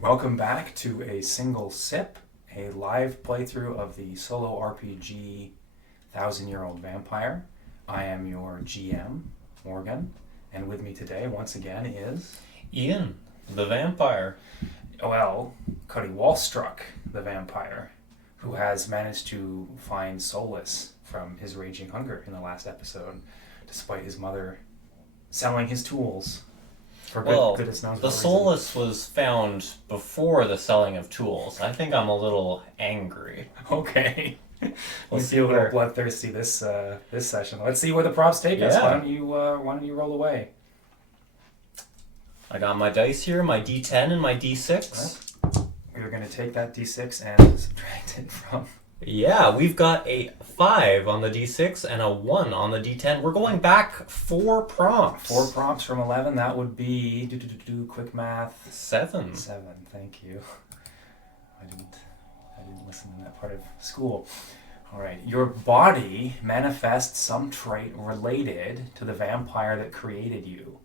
Welcome back to A Single Sip, a live playthrough of the solo RPG Thousand Year Old Vampire. I am your GM, Morgan, and with me today, once again, is... Ian, the vampire. Well, Cuddy Wallstruck, the vampire, who has managed to find solace from his raging hunger in the last episode, despite his mother selling his tools. For goodness knows the what solace was found before the selling of tools. I think I'm a little angry. Okay. We'll see see a little where... bloodthirsty this session. Let's see where the props take us. Yeah. Why don't you roll away? I got my dice here, my D10 and my D6. We're going to take that D6 and subtract it from... Yeah, we've got a 5 on the D6 and a 1 on the D10. We're going back 4 prompts. 4 prompts from 11. That would be... quick math. 7. 7. Thank you. I didn't listen in that part of school. All right. Your body manifests some trait related to the vampire that created you.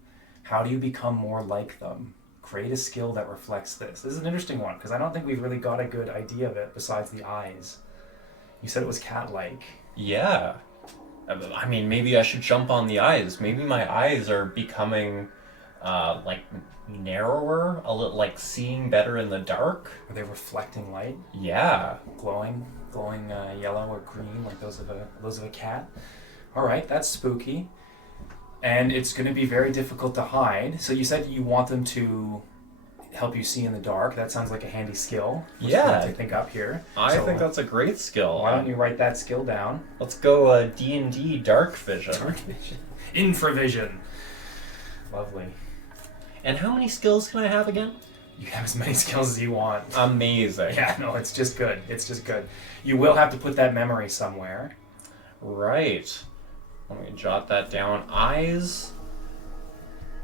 How do you become more like them? Create a skill that reflects this. This is an interesting one because I don't think we've really got a good idea of it besides the eyes. You said it was cat-like. Yeah. I mean, maybe I should jump on the eyes. Maybe my eyes are becoming, narrower, a little, like seeing better in the dark. Are they reflecting light? Yeah. Glowing yellow or green, like those of a cat. All right, that's spooky. And it's going to be very difficult to hide. So you said you want them to help you see in the dark. That sounds like a handy skill. Yeah. To think up here. I think that's a great skill. Why don't you write that skill down? Let's go D&D Dark Vision. Dark Vision. Infravision. Lovely. And how many skills can I have again? You have as many skills as you want. Amazing. Yeah, no, it's just good. It's just good. You will have to put that memory somewhere. Right. Let me jot that down. Eyes...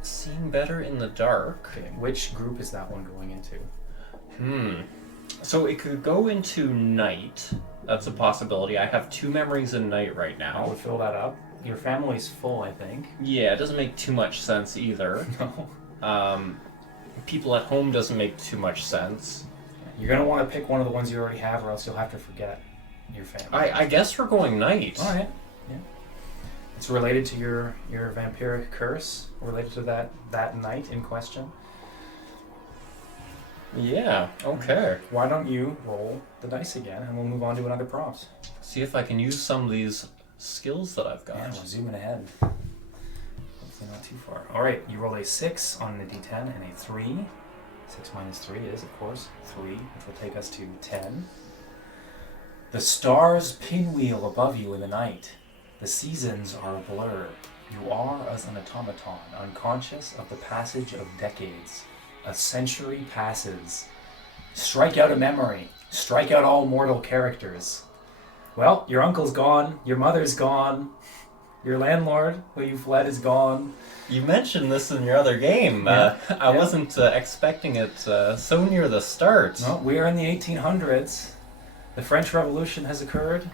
Seeing better in the dark. Okay, which group is that one going into? So it could go into night. That's a possibility. I have 2 memories in night right I now. would fill that up. Your family's full, I think. Yeah, it doesn't make too much sense either. No. People at home doesn't make too much sense. You're going to want to pick one of the ones you already have or else you'll have to forget your family. I guess we're going night. All right. Yeah. It's related to your vampiric curse, related to that night in question. Yeah, okay. Why don't you roll the dice again and we'll move on to another prompt. See if I can use some of these skills that I've got. Yeah, we're zooming ahead. Hopefully not too far. All right, you rolled a 6 on the D10 and a 3. 6 minus 3 is, of course, 3, which will take us to 10. The stars pinwheel above you in the night. The seasons are a blur. You are as an automaton, unconscious of the passage of decades. A century passes. Strike out a memory. Strike out all mortal characters. Well, your uncle's gone. Your mother's gone. Your landlord, who you fled, is gone. You mentioned this in your other game. Yeah. I wasn't expecting it so near the start. No, we are in the 1800s. The French Revolution has occurred.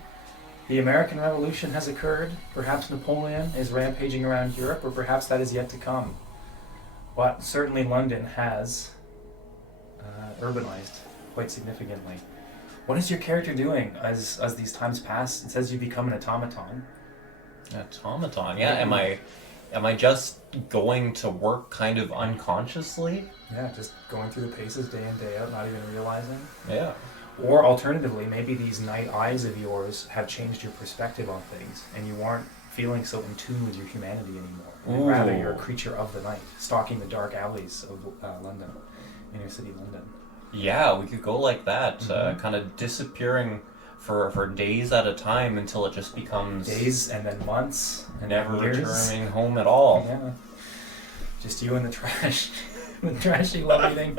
The American Revolution has occurred. Perhaps Napoleon is rampaging around Europe, or perhaps that is yet to come. But certainly London has urbanized quite significantly. What is your character doing as these times pass? It says you become an automaton. Automaton, yeah. Am I just going to work kind of unconsciously? Yeah, just going through the paces day in, day out, not even realizing. Yeah. Or alternatively, maybe these night eyes of yours have changed your perspective on things, and you aren't feeling so in tune with your humanity anymore. And rather, you're a creature of the night, stalking the dark alleys of London, inner city London. Yeah, we could go like that, kind of disappearing for days at a time until it just becomes... Days, and then months, and never years. returning home at all. Yeah. Just you in the trash. The trash you love eating.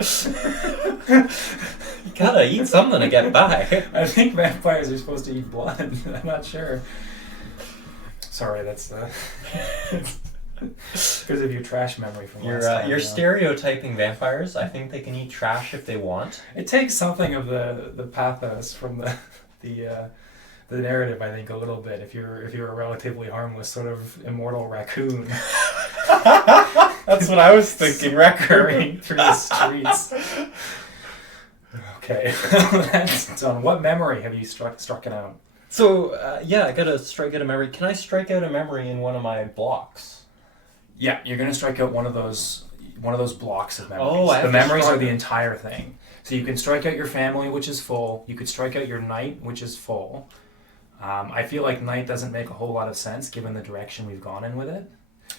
You gotta eat something to get by. I think vampires are supposed to eat blood. I'm not sure. Sorry, that's because of your trash memory from last time. You're stereotyping vampires. I think they can eat trash if they want. It takes something of the pathos from the narrative, I think, a little bit. If you're a relatively harmless sort of immortal raccoon. That's what I was thinking. Scurrying through the streets. Okay, that's done. What memory have you struck it out? So, I gotta strike out a memory. Can I strike out a memory in one of my blocks? Yeah, you're gonna strike out one of those blocks of memories. Oh, I have the to memories strike- are the entire thing. So you can strike out your family, which is full. You could strike out your night, which is full. I feel like night doesn't make a whole lot of sense given the direction we've gone in with it.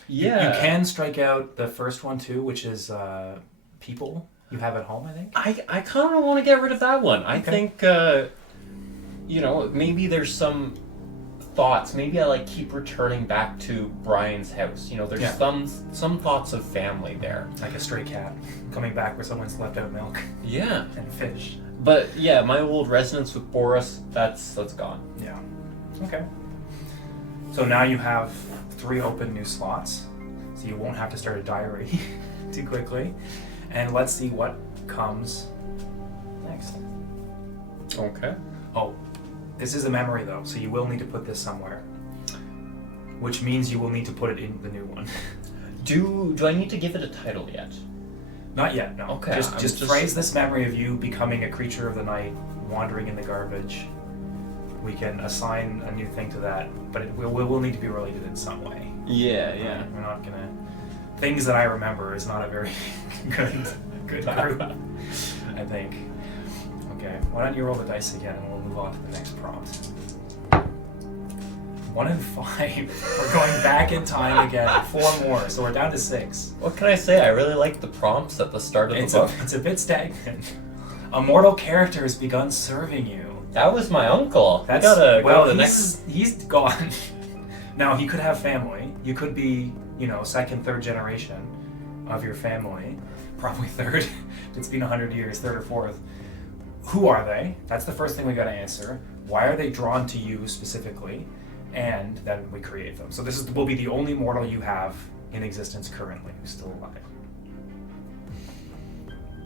Yeah. You can strike out the first one too, which is people you have at home, I think. I kind of want to get rid of that one. I Okay. think, maybe there's some thoughts. Maybe I keep returning back to Brian's house. There's Yeah. some thoughts of family there. Like a stray cat coming back where someone's left out milk Yeah. and fish. But yeah, my old residence with Boris, that's gone. Yeah. Okay. So now you have 3 open new slots, so you won't have to start a diary too quickly. And let's see what comes next. Okay. Oh, this is a memory though, so you will need to put this somewhere. Which means you will need to put it in the new one. Do I need to give it a title yet? Not yet, no. Okay, Just phrase this memory of you becoming a creature of the night, wandering in the garbage. We can assign a new thing to that, but it will need to be related in some way. Yeah. We're not gonna. Things that I remember is not a very good group, I think. Okay, why don't you roll the dice again and we'll move on to the next prompt. 1 and 5. We're going back in time again. 4 more, so we're down to 6. What can I say? I really like the prompts at the start of the book. It's a bit stagnant. A mortal character has begun serving you. That was my uncle. That's We gotta well, go to the he's gone. Now he could have family. You could be, second, third generation of your family. Probably third. It's been 100 years, third or fourth. Who are they? That's the first thing we gotta answer. Why are they drawn to you specifically? And then we create them. So this will be the only mortal you have in existence currently who's still alive.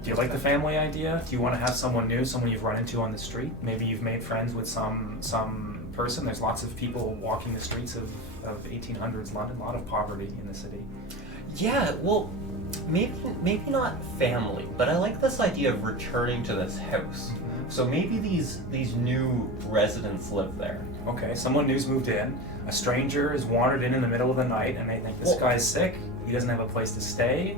Do you like the family idea? Do you want to have someone new, someone you've run into on the street? Maybe you've made friends with some person. There's lots of people walking the streets of 1800s London, a lot of poverty in the city. Yeah, well, maybe not family, but I like this idea of returning to this house. So maybe these new residents live there. Okay, someone new's moved in. A stranger has wandered in the middle of the night and they think this Well- guy's sick. He doesn't have a place to stay.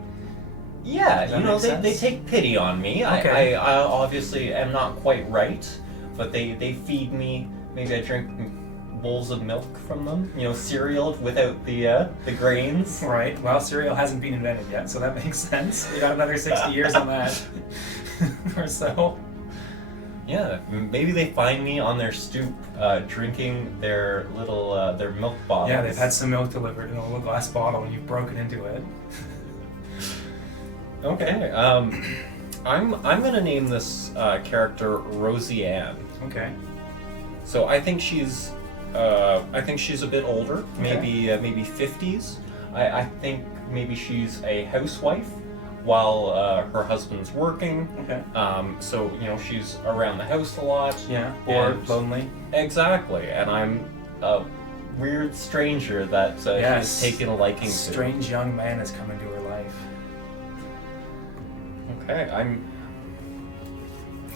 Yeah, Does that make they sense? take pity on me. Okay. I obviously am not quite right, but they feed me. Maybe I drink bowls of milk from them. Cereal without the grains. Right. Well, cereal hasn't been invented yet, so that makes sense. We got another 60 years on that or so. Yeah, maybe they find me on their stoop, drinking their little their milk bottles. Yeah, they've had some milk delivered in a little glass bottle and you've broken into it. Okay. I'm gonna name this character Rosie Ann. Okay. So I think she's a bit older, Okay. maybe 50s. I think maybe she's a housewife while her husband's working. Okay. So she's around the house a lot. Yeah. Bored, And- lonely. Exactly, and I'm a weird stranger that Yes. she's taken a liking A to. strange young man has come into her life Okay, I'm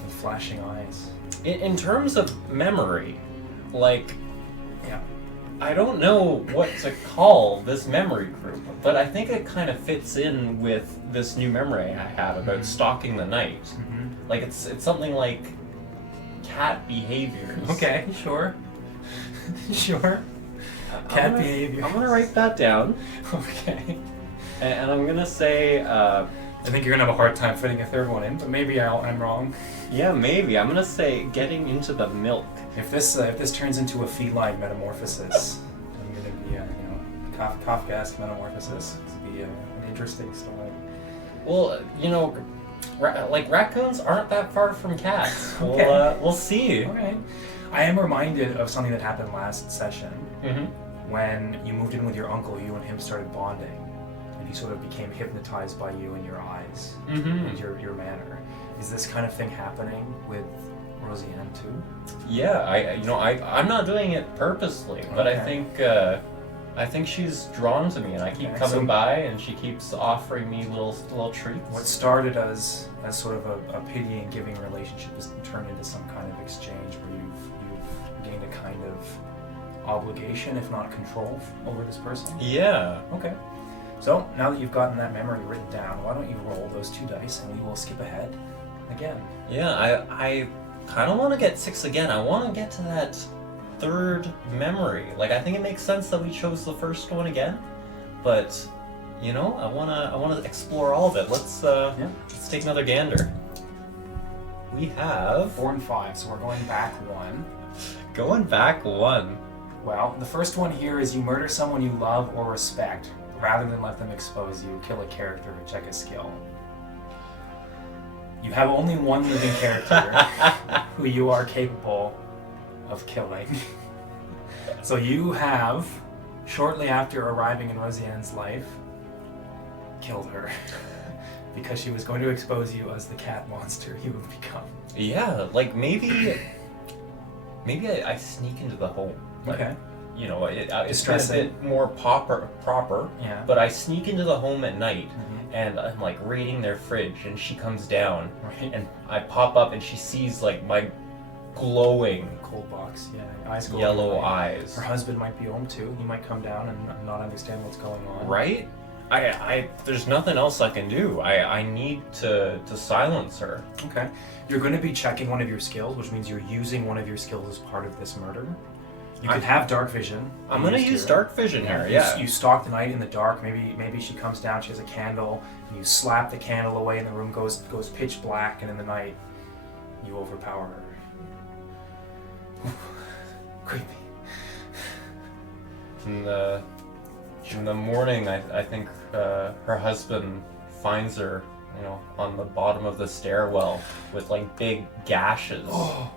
with flashing eyes. in terms of memory, Yeah. I don't know what to call this memory group, but I think it kind of fits in with this new memory I had about stalking the night. Mm-hmm. It's something like cat behaviors. Okay, sure. Sure. Cat behavior. I'm gonna write that down, Okay. and I'm gonna say, I think you're gonna have a hard time fitting a third one in, but maybe I'm wrong. yeah, maybe I'm gonna say getting into the milk. If this turns into a feline metamorphosis, I'm gonna be Kafkaesque metamorphosis. It'll be an interesting story. Well, raccoons aren't that far from cats. Okay. We'll see. Okay. I am reminded of something that happened last session Mm-hmm. when you moved in with your uncle. You and him started bonding, and he sort of became hypnotized by you and your eyes Mm-hmm. and your manner. Is this kind of thing happening with Roseanne too? Yeah, I'm not doing it purposely, but Okay. I think she's drawn to me, and I keep coming by, and she keeps offering me little treats. What started as sort of a pity and giving relationship has turned into some kind of exchange where you've gained a kind of obligation, if not control, over this person? Yeah. Okay. So, now that you've gotten that memory written down, why don't you roll those 2 dice and we will skip ahead again. Yeah, I kind of want to get 6 again. I want to get to that 3rd memory. Like, I think it makes sense that we chose the first one again, but, you know, I want to explore all of it. Let's take another gander. We have 4 and 5, so we're going back 1. Going back 1. Well, the first one here is you murder someone you love or respect, rather than let them expose you. Kill a character or check a skill. You have only one living character who you are capable of killing. So you have, shortly after arriving in Rosianne's life, killed her. Because she was going to expose you as the cat monster you have become. Yeah, like maybe I sneak into the home. Like, okay. You know, it's a bit more proper. Yeah. But I sneak into the home at night, and I'm like raiding their fridge, and she comes down, right. and I pop up, and she sees like my glowing cold box. Yeah, eyes glowing. Yellow eyes. Her husband might be home too. He might come down and not understand what's going on. Right? I there's nothing else I can do. I need to silence her. Okay. You're going to be checking one of your skills, which means you're using one of your skills as part of this murder. You could have dark vision. I'm going to use dark vision here, yeah. You stalk the night in the dark. Maybe she comes down, she has a candle, and you slap the candle away and the room goes pitch black, and in the night, you overpower her. Creepy. In the morning, I think her husband finds her, you know, on the bottom of the stairwell with like big gashes. Oh.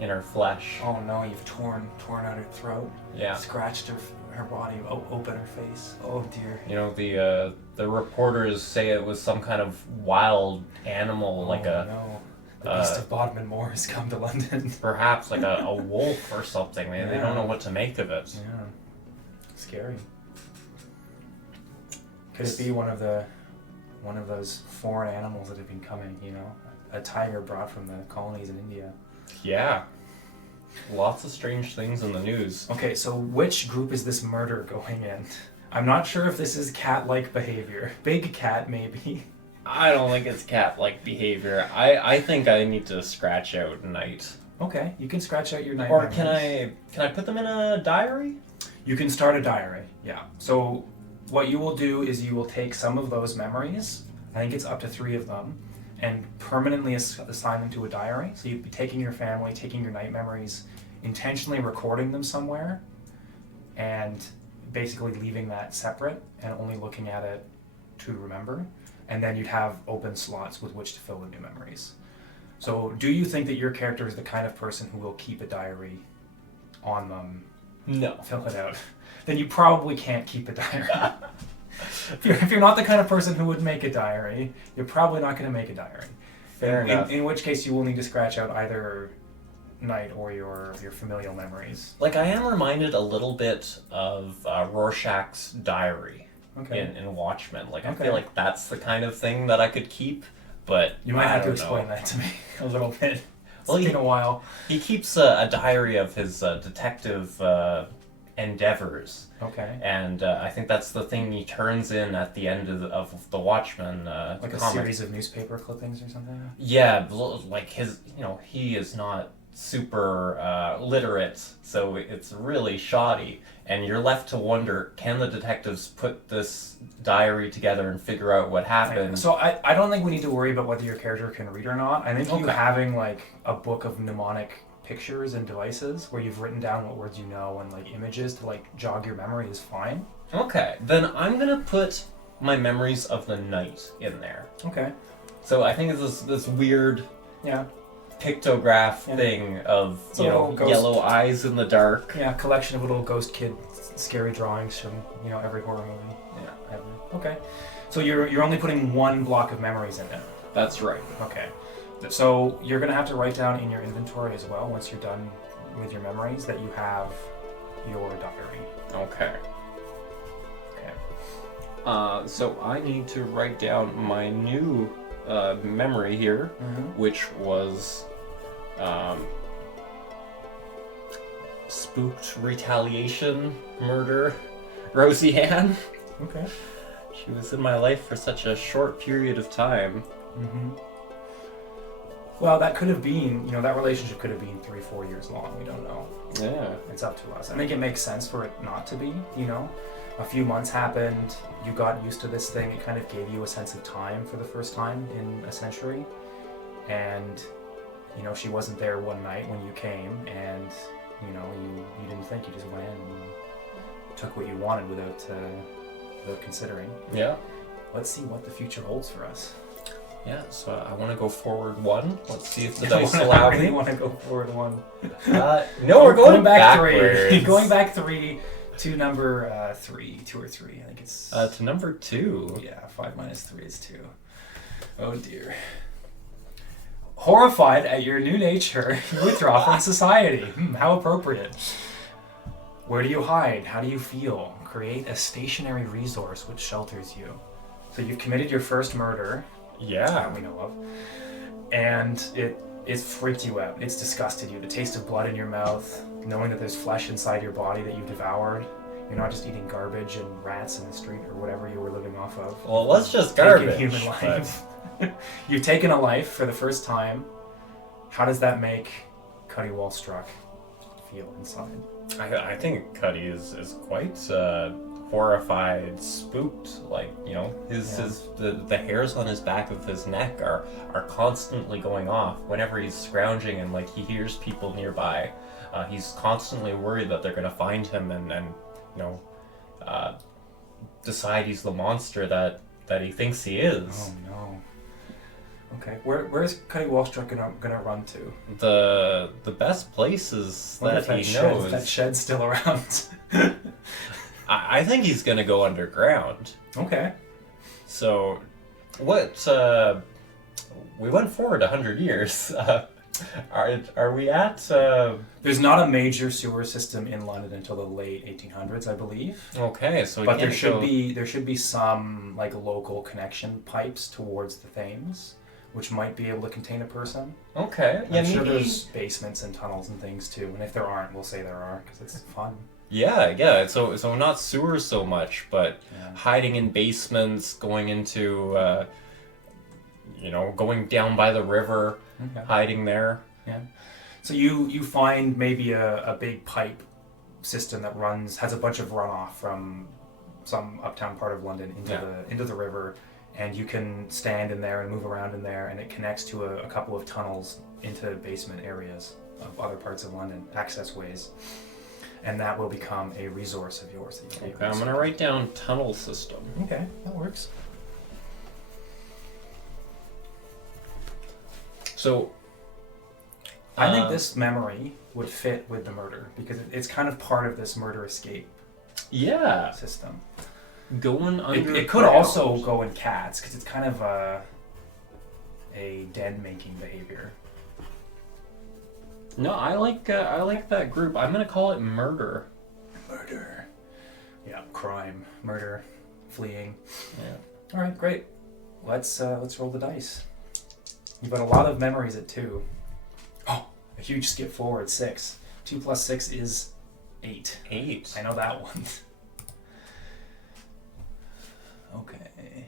In her flesh. Oh no, you've torn out her throat. Yeah. Scratched her body, open her face. Oh dear. You know, the reporters say it was some kind of wild animal, like no. The beast of Bodmin Moor has come to London. Perhaps like a wolf or something. Man, they don't know what to make of it. Yeah. Scary. Could it be one of those foreign animals that have been coming, you know? A tiger brought from the colonies in India. Yeah. Lots of strange things in the news. Okay, so which group is this murder going in? I'm not sure if this is cat-like behavior. Big cat, maybe. I don't think it's cat-like behavior. I think I need to scratch out night. Okay, you can scratch out your night. Or can I put them in a diary? You can start a diary, yeah. So what you will do is you will take some of those memories, I think it's up to 3 of them, and permanently assign them to a diary. So you'd be taking your family, taking your night memories, intentionally recording them somewhere, and basically leaving that separate and only looking at it to remember. And then you'd have open slots with which to fill in new memories. So do you think that your character is the kind of person who will keep a diary on them? No. Fill it out. Then you probably can't keep a diary. If you're not the kind of person who would make a diary, you're probably not going to make a diary. Fair enough. In which case you will need to scratch out either night or your familial memories. Like, I am reminded a little bit of Rorschach's diary in Watchmen. Like, I feel like that's the kind of thing that I could keep, but you might have to explain that to me a little bit. It's been a while. He keeps a diary of his detective endeavors. Okay. And I think that's the thing he turns in at the end of the Watchmen like comic. A series of newspaper clippings or something? Yeah, like he is not super literate, so it's really shoddy. And you're left to wonder, can the detectives put this diary together and figure out what happened? So I don't think we need to worry about whether your character can read or not. I think you having like a book of mnemonic pictures and devices where you've written down what words you know and like images to like jog your memory is fine. Okay, then I'm gonna put my memories of the night in there. Okay. So I think it's this weird pictograph thing of yellow eyes in the dark. Yeah, collection of little ghost kid scary drawings from every horror movie. Yeah, ever. Okay. So you're only putting one block of memories in there. That's right. Okay. So you're going to have to write down in your inventory as well, once you're done with your memories, that you have your diary. Okay. So I need to write down my new memory here, which was spooked retaliation murder Rosie Ann. Okay. She was in my life for such a short period of time. Well, that could have been, that relationship could have been 3-4 years long. We don't know. Yeah. It's up to us. I think it makes sense for it not to be, A few months happened, you got used to this thing, it kind of gave you a sense of time for the first time in a century. And, she wasn't there one night when you came, and, you didn't think, you just went in and took what you wanted without considering. Yeah. Let's see what the future holds for us. Yeah, so I want to go forward 1. Let's see if the dice allow me. I really want to go forward 1. No, we're going back backwards. 3. Going back 3 to number 3, 2 or 3. I think it's... to number 2. Yeah, 5 minus 3 is 2. Oh dear. Horrified at your new nature, you withdraw from society. How appropriate. Where do you hide? How do you feel? Create a stationary resource which shelters you. So you've committed your first murder. Yeah. That we know of. And it's freaked you out. It's disgusted you. The taste of blood in your mouth, knowing that there's flesh inside your body that you've devoured. You're not just eating garbage and rats in the street or whatever you were living off of. Well, let's just garbage. Taking human life. You've taken a life for the first time. How does that make Cuddy Wallstruck feel inside? I think Cuddy is quite horrified, spooked. Like, the hairs on his back of his neck are constantly going off whenever he's scrounging and like he hears people nearby. He's constantly worried that they're gonna find him and decide he's the monster that he thinks he is. Oh no. Okay, where's Cuddy Wallstruck gonna run to? The best places that he knows. That shed's still around. I think he's gonna go underground. Okay. So, what? We went forward 100 years. Are we at? There's not a major sewer system in London until the late 1800s, I believe. Okay, so but there should be some like local connection pipes towards the Thames, which might be able to contain a person. Okay, I'm sure there's basements and tunnels and things too, and if there aren't, we'll say there are because it's fun. Yeah. So not sewers so much, but hiding in basements, going into, going down by the river, hiding there. Yeah. So you find maybe a big pipe system that has a bunch of runoff from some uptown part of London into the river, and you can stand in there and move around in there, and it connects to a couple of tunnels into basement areas of other parts of London, access ways. And that will become a resource of yours. Okay, I'm going to write down tunnel system. Okay, that works. So, I think this memory would fit with the murder because it's kind of part of this murder escape system. Going under. It could also go in cats because it's kind of a den-making behavior. No, I like that group. I'm gonna call it murder. Murder. Yeah, crime, murder, fleeing. Yeah. All right, great. Let's roll the dice. You've got a lot of memories at 2. Oh, a huge skip forward, 6. 2 plus 6 is 8. 8. I know that one. Okay.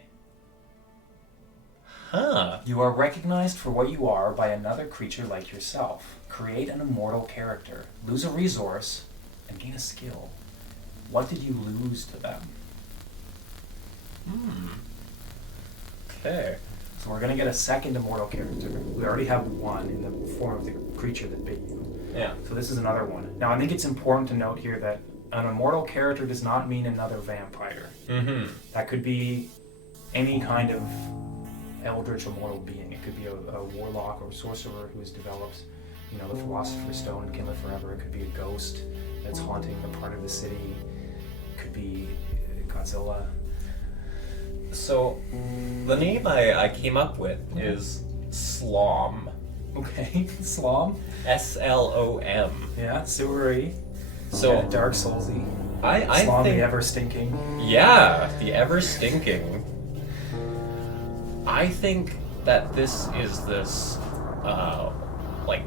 Huh. You are recognized for what you are by another creature like yourself. Create an immortal character. Lose a resource and gain a skill. What did you lose to them? Okay. So we're going to get a second immortal character. We already have one in the form of the creature that bit you. Yeah. So this is another one. Now I think it's important to note here that an immortal character does not mean another vampire. Mm-hmm. That could be any kind of eldritch immortal being. It could be a warlock or sorcerer who has developed, the philosopher's stone and can live forever. It could be a ghost that's haunting a part of the city. It could be Godzilla. So, the name I came up with is Slom. Okay, Slom. S-L-O-M. Yeah, sewery. So Dark Soulsy. I Slom think the ever stinking. yeah, the ever stinking. I think that this is this like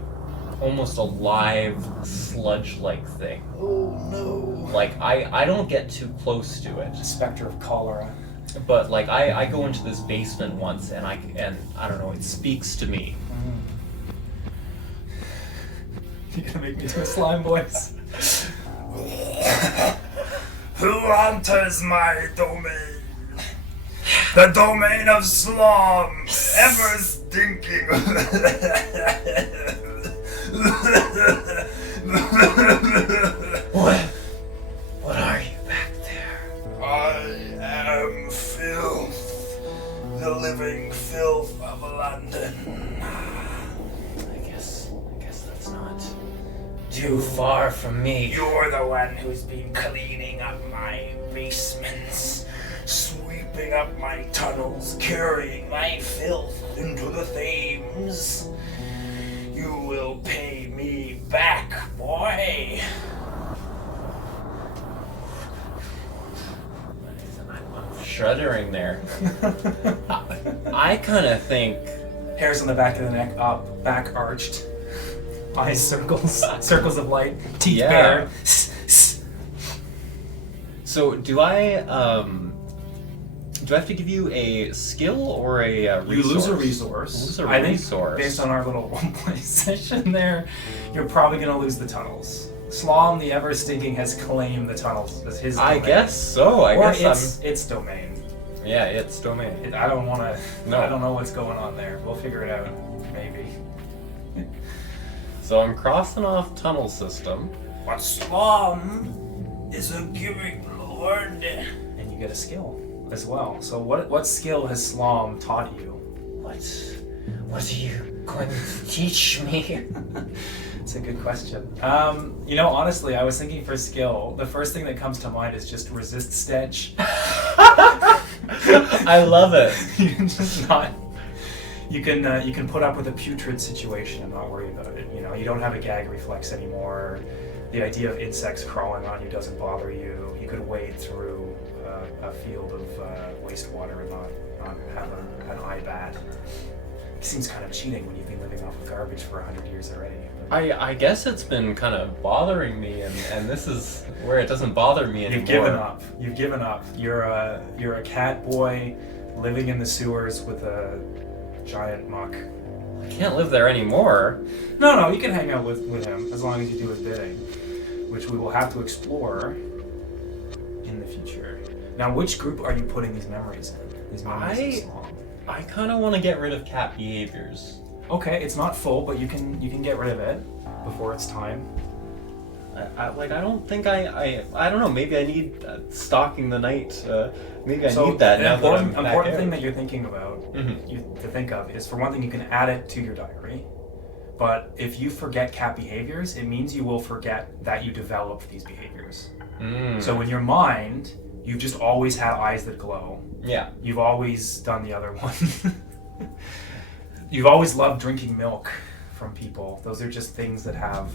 almost alive sludge-like thing. Oh no. Like I don't get too close to it. Spectre of cholera. But like I go into this basement once and I don't know, it speaks to me. You're gonna make me do a slime voice. Who enters my domain? The domain of Slom, ever stinking. What are you back there? I am filth, the living filth of London. I guess that's not too far from me. You're the one who's been cleaning up my basements, sweeping up my tunnels, carrying my filth into the Thames. You will pay me back, boy. I'm shuddering there. I kind of think. Hairs on the back of the neck up, back arched. Eyes circles, circles of light, teeth Yeah. bare. So do I have to give you a skill or a resource? You lose a resource. Lose a I resource. think based on our little one-play session there, you're probably gonna lose the tunnels. Slom the ever stinking has claimed the tunnels as his domain. I guess so. I Or guess it's domain. yeah, it's domain. I don't want to. No. I don't know what's going on there. We'll figure it out. Maybe. So I'm crossing off tunnel system. But Slom is a giving lord. And you get a skill as well. So what skill has Slom taught you? What are you going to teach me? It's a good question. Honestly, I was thinking for skill, the first thing that comes to mind is just resist stench. I love it. You can just not. You can put up with a putrid situation and not worry about it. You don't have a gag reflex anymore. The idea of insects crawling on you doesn't bother you. You could wade through a field of wastewater and not have an eye bat. It seems kind of cheating when you've been living off of garbage for 100 years already. I guess it's been kind of bothering me, and this is where it doesn't bother me anymore. You've given up. You've given up. You're a cat boy living in the sewers with a giant muck. I can't live there anymore. No, you can hang out with him as long as you do his bidding, which we will have to explore in the future. Now, which group are you putting these memories in? These memories of Slom? I kind of want to get rid of cat behaviors. Okay, it's not full, but you can get rid of it before it's time. I don't think I don't know. Maybe I need stalking the night. Maybe I need that now that I'm back important thing out. that you're thinking about Mhm. to think of is, for one thing, you can add it to your diary. But if you forget cat behaviors, it means you will forget that you developed these behaviors. Mm. So in your mind, you've just always had eyes that glow. Yeah. You've always done the other one. You've always loved drinking milk from people. Those are just things that have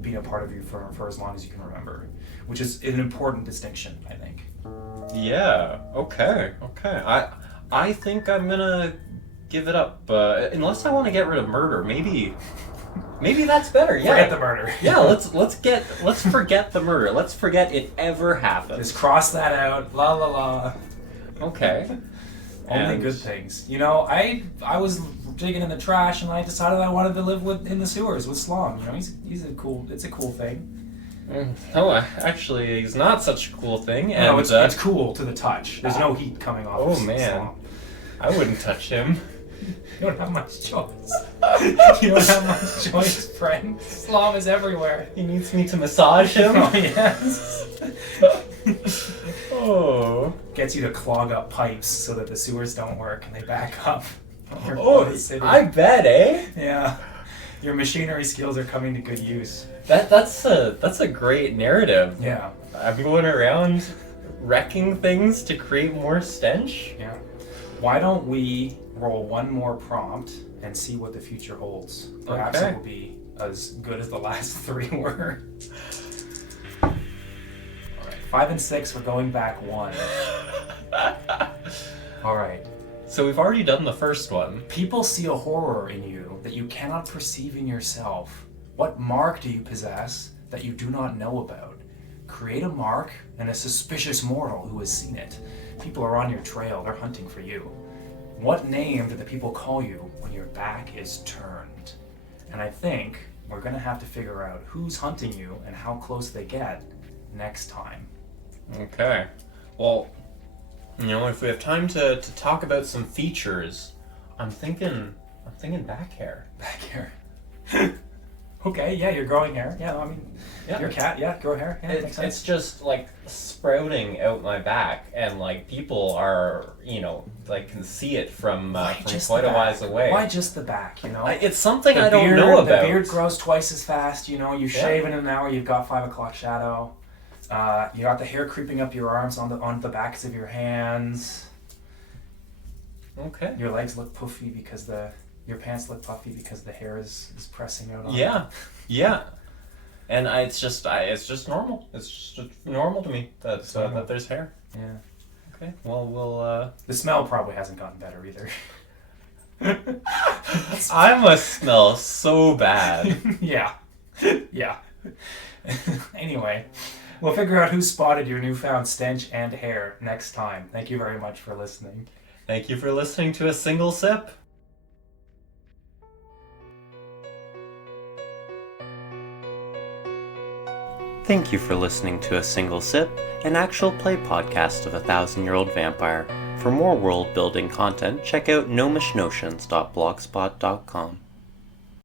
been a part of you for as long as you can remember, which is an important distinction, I think. Yeah. Okay. I think I'm gonna give it up. Unless I want to get rid of murder. Maybe that's better. Yeah. Forget the murder. Yeah. Let's forget the murder. Let's forget it ever happened. Just cross that out. La la la. Okay. Only And- good things. I was digging in the trash and I decided I wanted to live in the sewers with Slom. It's a cool thing. Oh, actually, it's not such a cool thing. And No, it's cool to the touch. There's no heat coming off. Oh of man, Slom. I wouldn't touch him. You don't have much choice. You don't have much choice, friend. Slom is everywhere. He needs me to massage him. Oh yes. Oh. Gets you to clog up pipes so that the sewers don't work and they back up. Oh, The city. I bet, eh? Yeah. Your machinery skills are coming to good use. That's a great narrative. Yeah. I'm going around wrecking things to create more stench. Yeah. Why don't we roll one more prompt and see what the future holds? Perhaps Okay. it will be as good as the last three were. Alright, 5 and 6, we're going back 1. All right. So we've already done the first one. People see a horror in you that you cannot perceive in yourself. What mark do you possess that you do not know about? Create a mark and a suspicious mortal who has seen it. People are on your trail. They're hunting for you. What name do the people call you when your back is turned? And I think we're going to have to figure out who's hunting you and how close they get next time. Okay. Well, if we have time to talk about some features, I'm thinking back hair. Back hair. Okay, yeah, you're growing hair. Yeah, I mean, Yeah. you're a cat. Yeah, grow hair. Yeah, makes It's sense. just like sprouting out my back, and like people are, can see it from Just quite the a back? ways away. Why just the back, It's something The I don't beard- know about. The beard grows twice as fast, you shave in an hour, you've got 5 o'clock shadow. You got the hair creeping up your arms on the backs of your hands. Okay. Your legs look puffy because your pants look puffy because the hair is pressing out on Yeah. And it's just normal. It's just normal to me that that there's hair. Yeah. Okay. Well, we'll. The smell probably hasn't gotten better either. I must smell so bad. Yeah. Yeah. Anyway, we'll figure out who spotted your newfound stench and hair next time. Thank you very much for listening. Thank you for listening to A Single Sip. Thank you for listening to A Single Sip, an actual play podcast of a 1,000-year-old vampire. For more world-building content, check out gnomishnotions.blogspot.com.